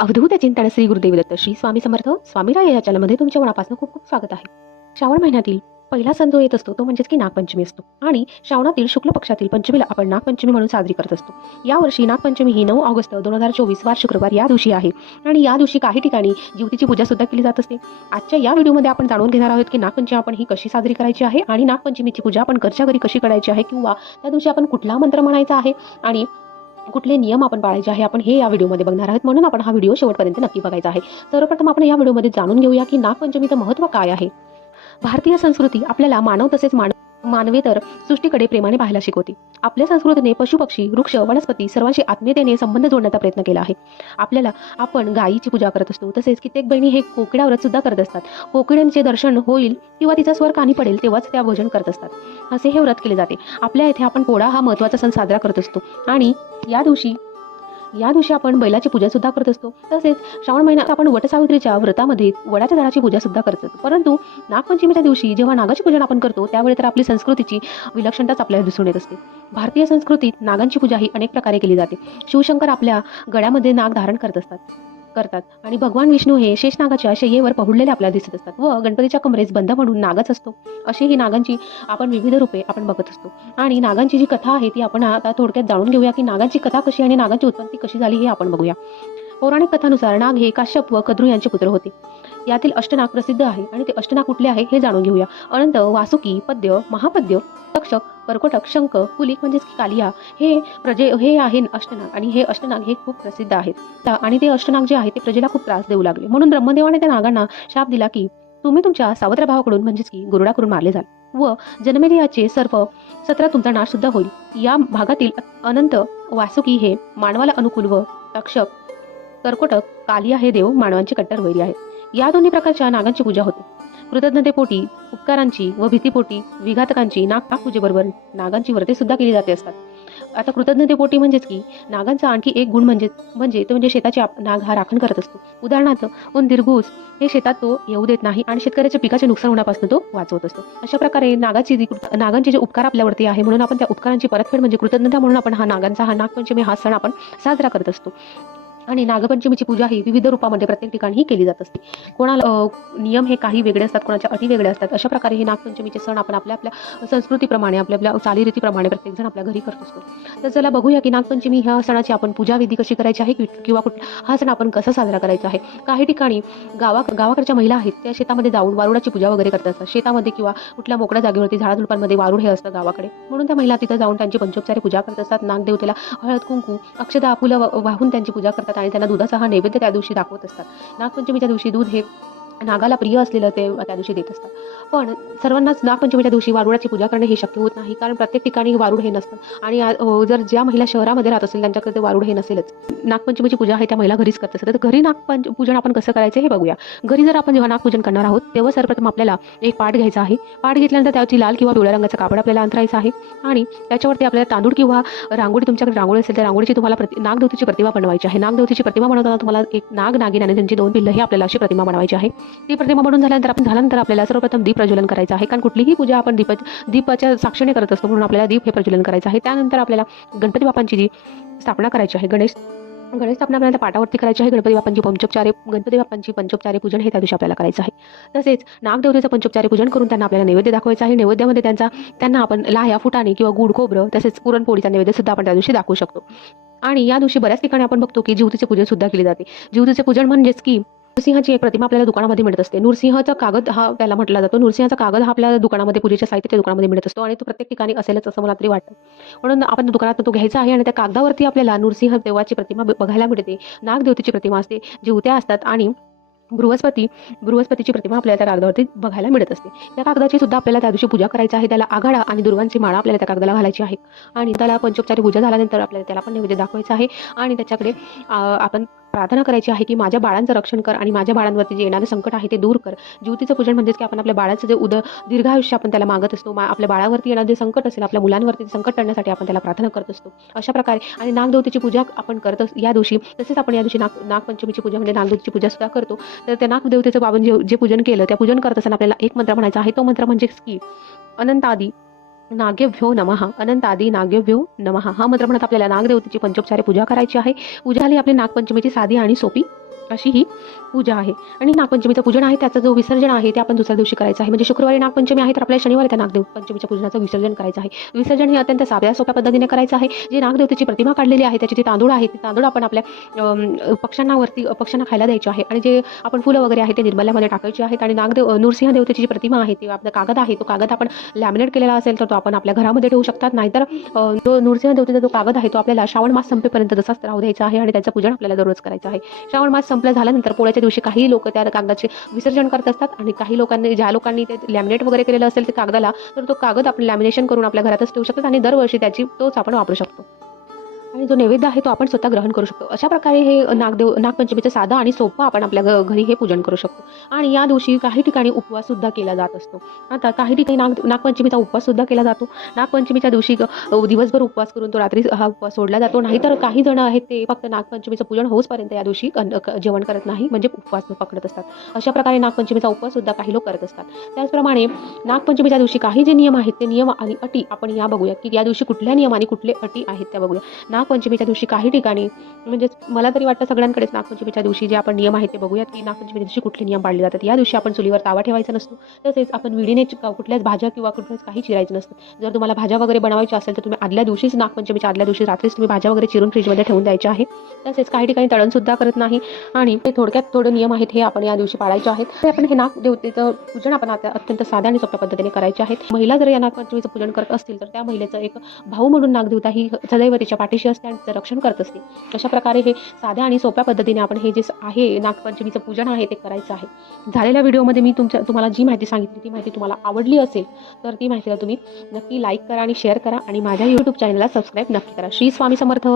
अवधूत चिंतन श्री गुरुदेव दत्त श्री स्वामी समर्थ स्वामीराय या चॅनलमध्ये तुमच्या मनापासून खूप खूप स्वागत आहे. श्रावण महिन्यातील पहिला सण जो येत असतो तो म्हणजेच की नागपंचमी असतो. आणि श्रावणातील शुक्ल पक्षातील पंचमीला आपण नागपंचमी म्हणून साजरी करत असतो. यावर्षी नागपंचमी ही नऊ ऑगस्ट दोन हजार चोवीस वार शुक्रवार या दिवशी आहे. आणि या दिवशी काही ठिकाणी ज्योतीची पूजा सुद्धा केली जात असते. आजच्या या व्हिडिओमध्ये आपण जाणून घेणार आहोत की नागपंचमी आपण ही कशी साजरी करायची आहे आणि नागपंचमीची पूजा आपण घरच्या घरी कशी करायची आहे किंवा त्या दिवशी आपण कुठला मंत्र म्हणायचा आहे. आणि कुठले नियम आपण पाळायचे आहे आपण हे या व्हिडिओमध्ये बघणार आहोत. म्हणून आपण हा व्हिडिओ शेवटपर्यंत नक्की बघायचा आहे. सर्वप्रथम आपण या व्हिडिओमध्ये जाणून घेऊया की नागपंचमीचं महत्त्व काय आहे. भारतीय संस्कृती आपल्याला मानव तसेच मानव मानवे तर सृष्टीकडे प्रेमाने पाहायला शिकवते. आपल्या संस्कृतीने पशुपक्षी वृक्ष वनस्पती सर्वांशी आत्मीयतेने संबंध जोडण्याचा प्रयत्न केला आहे. आपल्याला आपण गायीची पूजा करत असतो तसेच कित्येक बहिणी हे कोकिडा व्रत सुद्धा करत असतात. कोकिड्यांचे दर्शन होईल किंवा तिचा स्वर कानी पडेल तेव्हाच त्या भोजन करत असतात. असे हे व्रत केले जाते. आपल्या इथे आपण पोळा हा महत्त्वाचा सण साजरा करत असतो. आणि या दिवशी या दिवशी आपण बैलाची पूजा सुद्धा करत असतो. तसेच श्रावण महिन्यात आपण वटसावित्रीच्या व्रतामध्ये वडाच्या झाडाची पूजा सुद्धा करत असतो. परंतु नागपंचमीच्या दिवशी जेव्हा नागाची पूजन आपण करतो त्यावेळी तर आपली संस्कृतीची विलक्षणताच आपल्याला दिसून येत असते. भारतीय संस्कृतीत नागांची पूजा ही अनेक प्रकारे केली जाते. शिवशंकर आपल्या गळ्यामध्ये नाग धारण करत असतात. करतात. आणि भगवान विष्णू हे शेषनागाच्या शय्येवर पहुडलेले आपल्याला दिसत असतात. व गणपतीच्या कमरेस बंद म्हणून नागच असतो. अशी ही नागांची आपण विविध रूपे आपण बघत असतो. आणि नागांची जी कथा आहे ती आपण आता थोडक्यात जाणून घेऊया की नागांची कथा कशी आणि नागांची उत्पत्ती कशी झाली हे आपण बघूया. पौराणिक कथानुसार नाग हे काश्यप व कद्रू यांचे पुत्र होते. यातील अष्टनाग प्रसिद्ध आहे आणि ते अष्टनाग कुठले आहे हे जाणून घेऊया. अनंत वासुकी पद्य महापद्य तक्षक कर्कोटक शंख कुलिक म्हणजेच कालिया हे प्रजे हे आहे अष्टनाग आणि हे अष्टनाग हे खूप प्रसिद्ध आहेत. आणि ते अष्टनाग जे आहे ते प्रजेला खूप त्रास देऊ लागले. म्हणून ब्रह्मदेवाने त्या नागांना शाप दिला की तुम्ही तुमच्या सावत्र भावाकडून म्हणजेच की गुरुडाकडून मारले जाल व जन्मेदियाचे सर्व सत्र तुमचा नाश सुद्धा होईल. या भागातील अनंत वासुकी हे मानवाला अनुकूल व तक्षक कर्कोटक कालिया हे देव मानवांचे कट्टर वैरी आहेत या दोन्ही प्रकारच्या नागांची पूजा होते. कृतज्ञतेपोटी उपकारांची व भीतीपोटी विघातकांची नाग पूजेबरोबर नागांची व्रते सुद्धा केली जाते असतात. आता कृतज्ञतेपोटी म्हणजेच की नागांचा आणखी एक गुण म्हणजे म्हणजे तो म्हणजे शेताची आप- नाग हा राखण करत असतो. उदाहरणार्थ उंदीर घुस हे शेतात तो येऊ देत नाही आणि शेतकऱ्याच्या पिकाचे नुकसान होण्यापासून तो वाचवत असतो. अशा प्रकारे नागाची जी कृत- नागांचे जे उपकार आपल्यावरती आहे म्हणून आपण त्या उपकारांची परतफेड म्हणजे कृतज्ञता म्हणून आपण हा नागांचा हा नागपंचमी हा सण आपण साजरा करत असतो. आणि नागपंचमीची पूजा ही विविध रूपामध्ये प्रत्येक ठिकाणी केली जात असते. कोणाला नियम हे काही वेगळे असतात कोणाच्या अटी वेगळे असतात अशा प्रकारे हे नागपंचमीचे सण आपण आपल्या आपल्या संस्कृतीप्रमाणे आपल्या आपल्या चालीरीतीप्रमाणे प्रत्येक जण आपल्या घरी करत असतो. तर चला बघूया की नागपंचमी ह्या सणाची आपण पूजाविधी कशी करायची आहे किंवा कुठ हा सण आपण कसा साजरा करायचा आहे? काही ठिकाणी गावा गावाकडच्या महिला आहेत त्या शेतामध्ये जाऊन वारुडाची पूजा वगैरे करत असतात शेतामध्ये किंवा कुठल्या मोकळ्या जागेवरती झाडाझुडपांमध्ये वारुड हे असतं गावाकडे. म्हणून त्या महिला तिथं जाऊन त्यांची पंचोपचारी पूजा करत असतात. नागदेवतेला हळद कुंकू अक्षदा फुलं वाहून त्यांची पूजा करतात. आणि त्यांना दुधाचा हा नैवेद्य त्या दिवशी दाखवत असतात. नागपंचमीच्या दिवशी दूध हे नागाला प्रिय असलेलं ते त्या दिवशी देत असतात. पण सर्वांनाच नागपंचमीच्या दिवशी वारुडाची पूजा करणे हे शक्य होत नाही. कारण प्रत्येक ठिकाणी वारुड हे नसतं. आणि जर ज्या महिला शहरामध्ये राहत असेल त्यांच्याकडे ते वारुड हे नसेलच. नागपंचमीची पूजा आहे त्या महिला घरीच करत असतात तर घरी नागपंच पूजन आपण कसं करायचं हे बघूया. घरी जर आपण जेव्हा नागपूजन करणार आहोत तेव्हा सर्वप्रथम आपल्याला एक पाठ घ्यायचा आहे. पाठ घेतल्यानंतर त्याची लाल किंवा पिवळ्या रंगाचा कापड आपल्याला अंतरायचा आहे. आणि त्याच्यावरती आपल्याला तांदूळ किंवा रांगोळी तुमच्याकडे रांगोळी असेल त्या रांगोळीची तुम्हाला प्रति नागदेवतीची प्रतिमा बनवायची आहे. नागदेवतीची प्रतिमा बनवताना तुम्हाला एक नाग नागिन आणि त्यांची दोन पिल्लं हे आपल्याला अशी प्रतिमा बनवायची आहे. ती प्रतिमा बनून झाल्यानंतर आपण झाल्यानंतर आपल्याला सर्वप्रथम दीप प्रज्वलन करायचं आहे. कारण कुठलीही पूजा आपण दीप दीपाच्या साक्षीने करत असतो म्हणून आपल्याला दीप हे प्रज्वलन करायचं आहे. त्यानंतर आपल्याला गणपती बापांची जी स्थापना करायची आहे गणेश गणेश स्थापना आपल्याला पाटावरती करायची आहे. गणपती बापांची पंचोपचारे गणपती बापांची पंचोपचारे पूजन हे त्या दिवशी आपल्याला करायचं आहे. तसेच नागदेवतेचं पंचोपचारे पूजन करून त्यांना आपल्याला नैवेद्य दाखवायचं आहे. नैवेद्यामध्ये त्यांचा त्यांना आपण लाह्या फुटाणे किंवा गुड खोबरं तसेच पुरणपोळीचा नैवेद्य सुद्धा आपण त्या दिवशी दाखवू शकतो. आणि या दिवशी बऱ्याच ठिकाणी आपण बघतो की जीवतीचे पूजन सुद्धा केले जाते. जीवतीचे पूजन म्हणजेच की नृसिंहाची एक प्रतिमा आपल्याला दुकानामध्ये मिळत असते. नृसिंहाचा कागद हा त्याला म्हटला जातो. नृसिंहाचा कागद हा आपल्याला दुकानामध्ये पूजेच्या साहित्याच्या दुकानामध्ये मिळत असतो आणि तो प्रत्येक ठिकाणी असेलच असं मला तरी वाटतं. म्हणून आपण दुकानात तो घ्यायचा आहे आणि त्या कागदावरती आपल्याला नृसिंह देवाची प्रतिमा बघायला मिळते. नागदेवतेची प्रतिमा असते जिवत्या असतात आणि बृहस्पती बृहस्पतीची प्रतिमा आपल्याला त्या कागदावरती बघायला मिळत असते. त्या कागदाची सुद्धा आपल्याला त्या दिवशी पूजा करायची आहे. त्याला आघाडा आणि दुर्गांची माळा आपल्याला त्या कागदाला घालायची आहे. आणि त्याला पंचोपचारी पूजा झाल्यानंतर आपल्याला त्याला पण नैवेद्य दाखवायचं आहे. आणि त्याच्याकडे आपण प्रार्थना करायची आहे की माझ्या बाळांचं रक्षण कर आणि माझ्या बाळांवरती जे येणारं संकट आहे ते दूर कर. ज्योतीचं पूजन म्हणजेच की आपण आपल्या बाळाचं जे उद दीर्घ आयुष्य आपण त्याला मागत असतो मा- आपल्या बाळावरती येणारं जे संकट असेल आपल्या मुलांवरती संकट टाळण्यासाठी आपण त्याला प्रार्थना करत असतो. अशा प्रकारे आणि नागदेवतेची पूजा आपण करत या दिवशी तसेच आपण या दिवशी नाग नागपंचमीची पूजा म्हणजे नागदेवतेची पूजा सुद्धा करतो. तर त्या नागदेवतेचं आपण जे जे पूजन केलं त्या पूजन करत असताना आपल्याला एक मंत्र म्हणायचा आहे. तो मंत्र म्हणजेच की अनंतादी नागेभ्यो नमः. अनंतादी नागेभ्यो नमः. हा मंत्र म्हणत आपल्याला नागदेवतेची पंचोपचारे पूजा करायची आहे. पूजा झाली आपली नागपंचमीची साधी आणि सोपी. अशी ही पूजा आहे. आणि नागपंचमीचं पूजन आहे त्याचं जो विसर्जन आहे ते आपण दुसऱ्या दिवशी करायचं आहे. म्हणजे शुक्रवारी नागपंचमी आहे तर आपल्याला शनिवारी त्या नागदेव पंचमीच्या पूजनाचं विसर्जन करायचं आहे. विसर्जन हे अत्यंत साध्या सोप्या पद्धतीने करायचं आहे. जे नागदेवतेची प्रतिमा काढलेली आहे त्याचे जे तांदूळ आहे ते तांदूळ आपण आपल्या पक्ष्यांनावरती पक्ष्यांना वरती पक्ष्यांना खायला द्यायचे आहे. आणि जे आपण फुलं वगैरे आहे ते निर्मल्यामध्ये टाकायची आहेत. आणि नागदेव नृसिंह देवतेची जी प्रतिमा आहे ती आपला कागद आहे तो कागद आपण लॅमिनेट केलेला असेल तर तो आपण आपल्या घरामध्ये ठेवू शकतात. नाहीतर जो नृसिंह देवतेचा जो कागद आहे तो आपल्याला श्रावण मास संपेपर्यंत तसाच राहू द्यायचा आहे आणि त्याचं पूजन आपल्याला दररोज करायचं आहे. श्रावण मास संपला झाल्यानंतर पोळ्याच्या दिवशी काही लोक त्या कागदाचे विसर्जन करत असतात आणि काही लोकांनी ज्या लोकांनी ते लॅमिनेट वगैरे केलेलं असेल ते कागदाला तर तो कागद आपण लॅमिनेशन करून आपल्या घरातच ठेवू शकतात आणि दरवर्षी त्याची तोच आपण वापरू शकतो. आणि जो नैवेद्य आहे तो आपण स्वतः ग्रहण करू शकतो. अशा प्रकारे हे नागदेव नागपंचमीचं साधं आणि सोपं आपण आपल्या घ- घरी हे पूजन करू शकतो. आणि या दिवशी काही ठिकाणी उपवास सुद्धा केला जात असतो. आता काही ठिकाणी नाग नागपंचमीचा उपवास सुद्धा केला जातो. नागपंचमीच्या दिवशी दिवसभर उपवास करून तो रात्री हा उपवास सोडला जातो. नाहीतर काही जण आहेत ते फक्त नागपंचमीचं पूजन होऊसपर्यंत या दिवशी क- जेवण करत नाही म्हणजे उपवास पकडत असतात. अशा प्रकारे नागपंचमीचा उपवास सुद्धा काही लोक करत असतात. त्याचप्रमाणे नागपंचमीच्या दिवशी काही जे नियम आहेत ते नियम आणि अटी आपण या बघूया की या दिवशी कुठल्या नियम आणि कुठले अटी आहेत त्या बघूया. नाग नागपंचमीच्या दिवशी काही ठिकाणी म्हणजे मला तरी वाटतं सगळ्यांकडेच नागपंचमीच्या दिवशी जे आपण नियम आहेत ते बघूयात की नागपंचमीच्या दिवशी कुठले नियम पाळले जातात. या दिवशी आपण चुलीवर तावा ठेवायचा नसतो तसेच आपण विडीने च- कुठल्याच भाज्या किंवा कुठल्याच काही चिरायचं नसतं. जर तुम्हाला भाज्या वगैरे बनवायच्या असेल तर तुम्ही आदल्या दिवशीच नागपंचमीच्या आदल्या दिवशी रात्रीच तुम्ही भाज्या वगैरे चिरून फ्रीजमध्ये ठेवून द्यायच्या आहे तसेच काही ठिकाणी तळणसुद्धा करत नाही आणि ते थोडक्यात थोडे नियम आहेत हे आपण या दिवशी पाळायचे आहेत. ते आपण हे नाग देवतेचं पूजन आपण आता अत्यंत साध्या आणि सोप्या पद्धतीने करायचे आहेत. महिला जर या नागपंचमीचं पूजन करत असतील तर त्या महिलेचं एक भाऊ म्हणून नागदेवता ही सदैव तिच्या पाठीशी असते आणि रक्षण करत असते. अशा प्रकारे हे साध्या आणि सोप्या पद्धतीने आपण हे जे आहे नागपंचमीचं पूजन आहे ते करायचं आहे. झालेल्या व्हिडिओमध्ये मी तुमच्या तुम्हाला जी माहिती सांगितली ती माहिती तुम्हाला आवडली असेल तर ती माहितीला तुम्ही नक्की लाईक करा आणि शेअर करा आणि माझ्या यूट्यूब चॅनलला सबस्क्राईब नक्की करा. श्री स्वामी समर्थ.